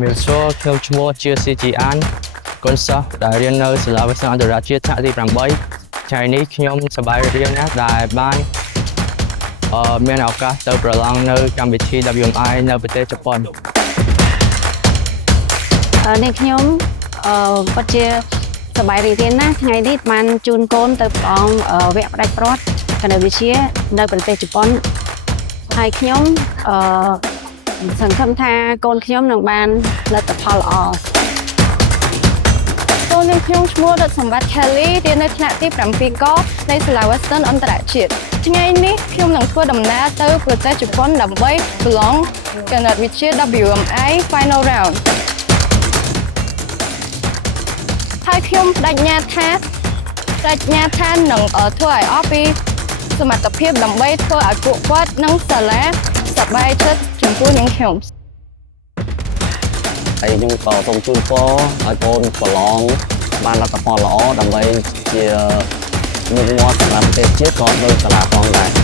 មានសួរខ្ញុំឈ្មោះជាស៊ីជីអានកូនសិស្សដែលរៀននៅសាលាវិទ្យាអន្តរជាតិថ្នាក់ទី8ថ្ងៃនេះខ្ញុំសប្បាយរីករាយណាស់ដែលបានមានឱកាសទៅប្រឡងនៅកម្មវិធី WMI នៅប្រទេសជប៉ុននេះខ្ញុំពិតជាសប្បាយរីករាយណាស់ថ្ងៃនេះបានជូនកូនទៅប្រឡងវគ្គផ្ដាច់ព្រាត់គណិតវិទ្យានៅប្រទេសជប៉ុនហើយខ្ញុំសង្ឃឹមថាកូនខ្ញុំនឹងបានលទ្ធផលល្អកូនខ្ញុំឈ្មោះរតសម្បត្តិ Kelly រៀននៅថ្នាក់ទី7កនៃសាលា Western អន្តរជាតិថ្ងៃនេះខ្ញុំនឹងធ្វើដំណើរទៅប្រទេសជប៉ុនដើម្បីប្រឡងគណិតវិទ្យា WMI Final Round ហើយខ្ញុំបដិញ្ញាថានឹងធ្វើឲ្យអស់ពីសមត្ថភាពដើម្បីធ្វើឲ្យពួកគាត់និងសាលាសប្បាយចិត្តចំពោះនាងខ្ញុំហើយខ្ញុំក៏សូមជូនពរឲ្យកូនប្រឡងបានលទ្ធផលល្អដើម្បីជាមុខមាត់សម្រាប់ប្រទេសជាតិក៏ដូចសាលាផងដែរ